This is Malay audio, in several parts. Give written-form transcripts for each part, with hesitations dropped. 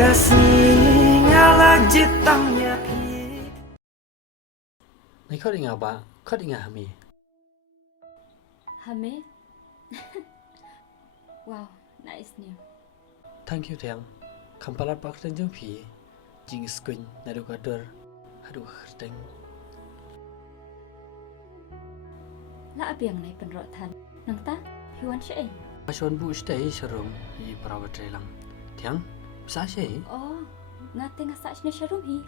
Kasih ngalah jitangnya pi. ในข้อดีงาบะข้อดีงาหามี Hame? Wow, nice name. Thank you tiang kampalat pak dan jeng pi jing skuin nadu kadar hadu kerteng La abiang nai penrot than. Nang ta, hiwan siya eh. Pasyon bu stay serum I perawat relang tiang bisa sih Oh, ngate nga sa siya room hi.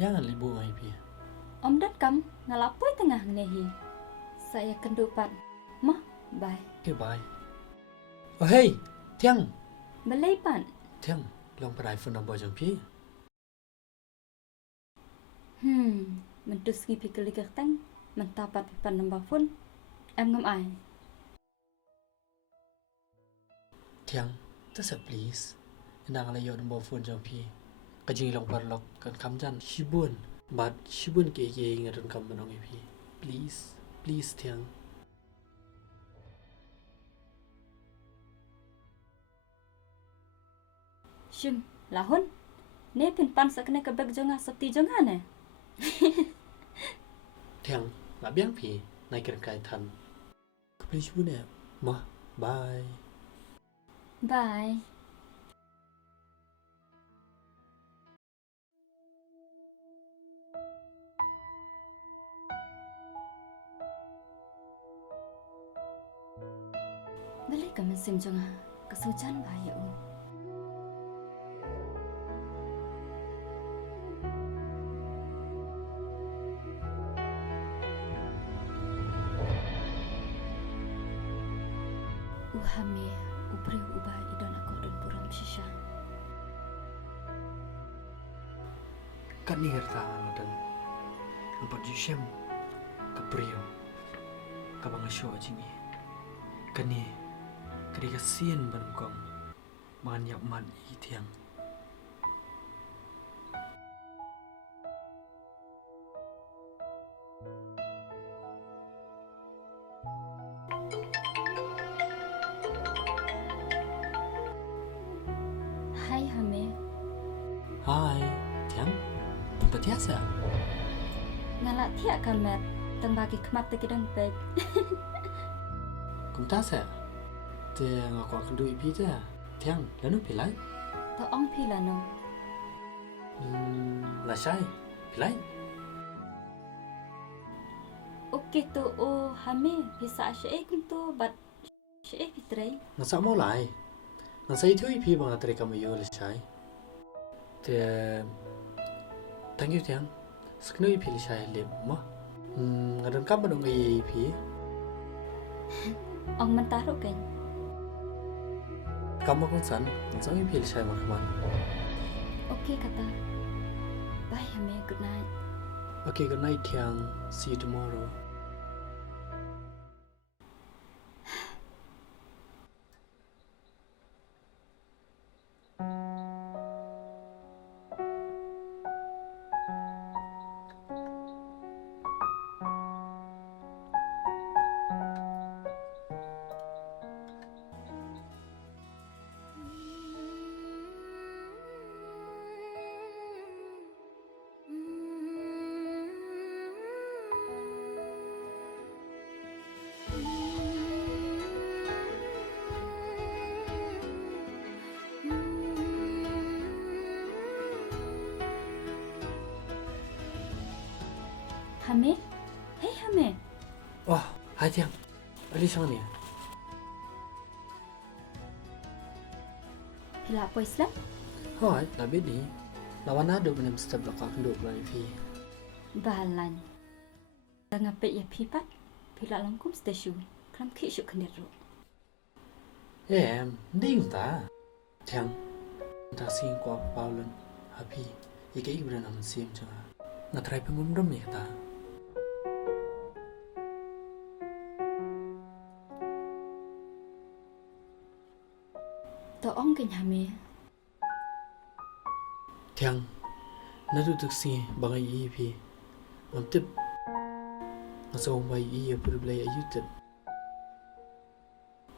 yang libu mai pi Om dan kam ngalapoy tengah nehi. Saya kendupan. Mah, bye. okay bye oh hey tiang Balay pan. tiang long perai phone number jeng pi Mentus ngi pikir likir tang. Mentapat pipan nambah phone. Em ngam ai. tiang tasa please nang la yo number phone jeng pi kajing long parlok kan kamjan shibun but shibun ke ngadun kam manong pi please tiang Shim, lahun. Ne pin pan sakne kabek jonga sapti jonga ne. tiang la biang pi nai kan kai than kapai shibun ya ma bye Bye. Balik ka man sim jonga. Kasujan bahaya u. Uhame ubri ubah idon ako dan buram shisha. kan ni herta dan empat jisem kaprio kabang show jingi kan ni kari kasian ban kong man yap man I tiang Hai Hame. hai tiang tempat biasa Ngalak tiak kamet. Tembagi kemat tekidang beg. kum ta sa te ngako kan du ipi ta tiang lanu pilai To ong pila no. la sai pilai Oke to o Hame bisa syai kunto bat syai pitrai. ngasa mau lai ngasa itu ipi bang atri kamu yo la sai te thank you tiang skno ipi la sai le mo ngadon kam badong ipi Ong mentaruh kan. kamu kan san ngasa ipi la sai makaman Oke kata. Bye Hame, good night. okay good night tiang see you tomorrow Hame? Hey Hame. oh hai tiang ali sang ni Hila apa Islam? hai la bedi lawan ado benem step lokak nduk la ipi Balan. Ngapit ya pipat. Pila langkum stasiun. Kram kisuk kenderu. em ding ta tiang ta sing kwa paulen happy ike ibra nam sim changa na try pengumdom ni ta To ong kan Hame. tiang na du tuk si bangai ipi ngam tip ngaso mai I pur blai ayutep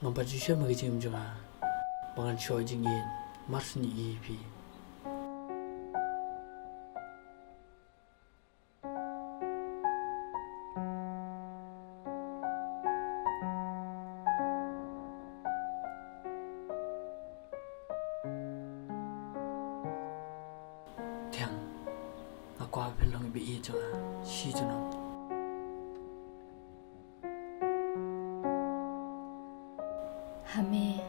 ngam pa ju shem gi jim jama bangan show jing yin mars ni pi tiang aku apel long bi e jona shi jona Hame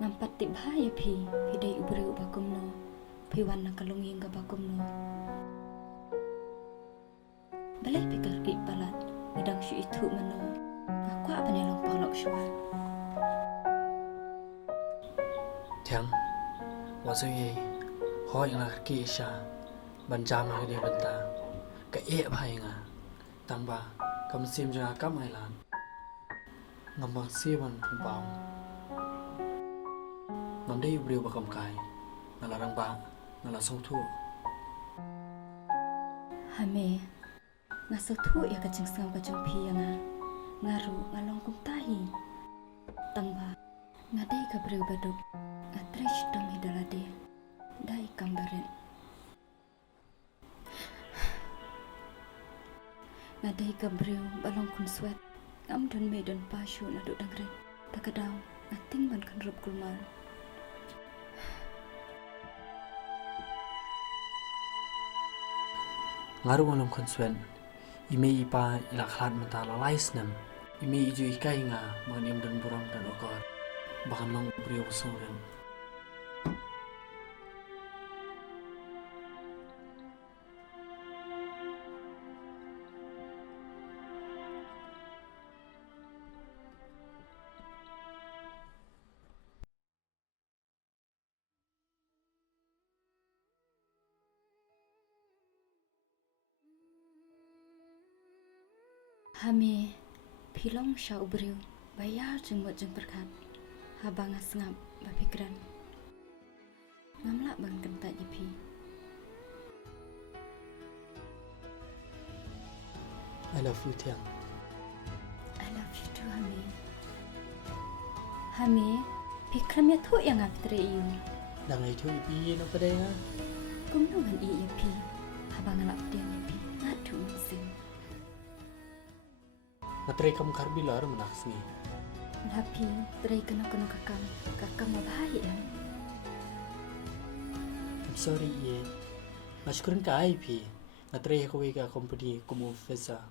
nampat tip bahaya pi dai ubri ubakumno pi wan nakalunging ka bakumno. Balai pikir kit balat midang syu itu mano aku apa nelong panglok syua. tiang wazo ye hoi nga ki sha ban jam ha de ban ta ka e bhai nga tamba kam sim jona kam ai lan ngam si ban thum pao ngam dei ubri bakam kai ngala rang ba ngala song thu Hame ngaso thu ya kacing sang kacang pi nga ngaru ngalong kum tahi tangba ngadai ka breu baduk atrish tomi dalade dai kambaren ngadai ka breu balong kun swet am don me don pashu na do dangre takadaw ating ban kan rup kulmar ngaru ngalom konsuen ime ipa ila khat mata la lais nam ime iju ikai nga mangem dan burang dan okor bahkan mang brio soren Hame pilong sya ubriu bayar jengmut jeng berkat habang asngap bapikran ngamlak bang kentak jepi I love you tiang I love you too Hame Hame pikram ya thu yang aptre iu dang ai thu ipi no pada nga kum nungan i yepi habang ngalak dia yepi ngadu sing natre kam karbilar menaksni tapi tray kena kakam mabahaya I'm sorry ye mashkuran ka ai pi natre ko ka company kumu fesa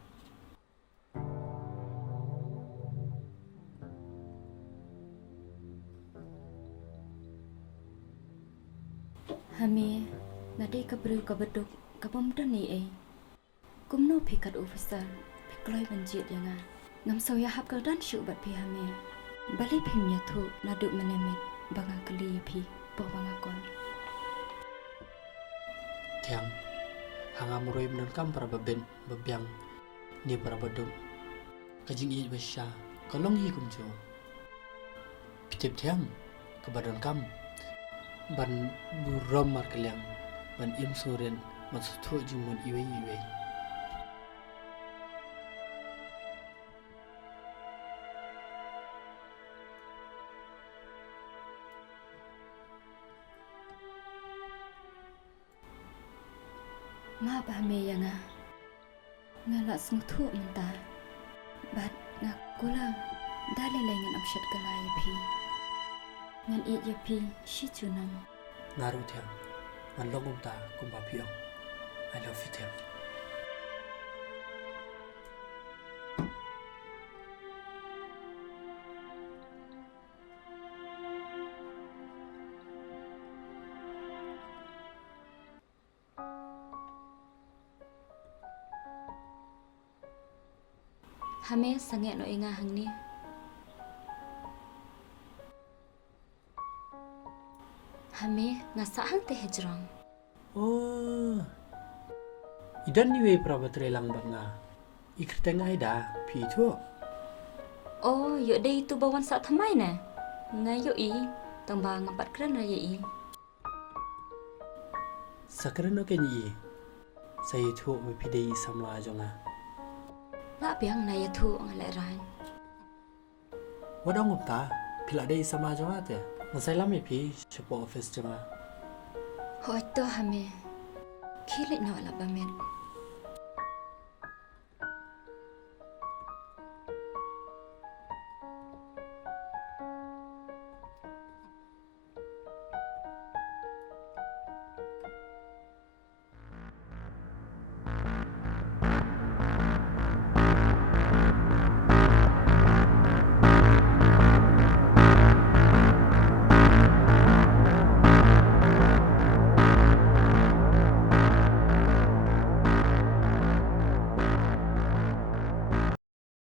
Hame nadai ka breu ka beduk ka pemdan ni kumno pikat officer pikloi banjit yang ngam soya hap ka dan syu bat pi hame bali phim ya thu nadu menemit banga kali pi po banga kon tiang hanga muroi menan kam para baben babyang ni para badum kajing i besha kalong hi kumjo pitip tiang kebadan kam ban buram mar kaliang ban im suren masuthu jumun iwe ma ba me yang ngala sung thu menta bat ngakula dali lengan amshat kalai pi ngan i ya pi shi chunam ngaru tiang ngan longum ta kumba piong I love you tiang Hame sange no inga hangni Hame ngasa hang te hejrong oh idan niwe prabatre lang banga ikrteng ai da pi thu oh yo dei tu bawan sa thamai na ngayo i tamba ngapat kran ra i sakran no kenyi sai thu me pidei samla jonga la piang na ya thu ngalai ran wadong upta pila dei samla jonga te Ngasai lami pi cepo office cema. Ho to hame. Khile na wala bamet.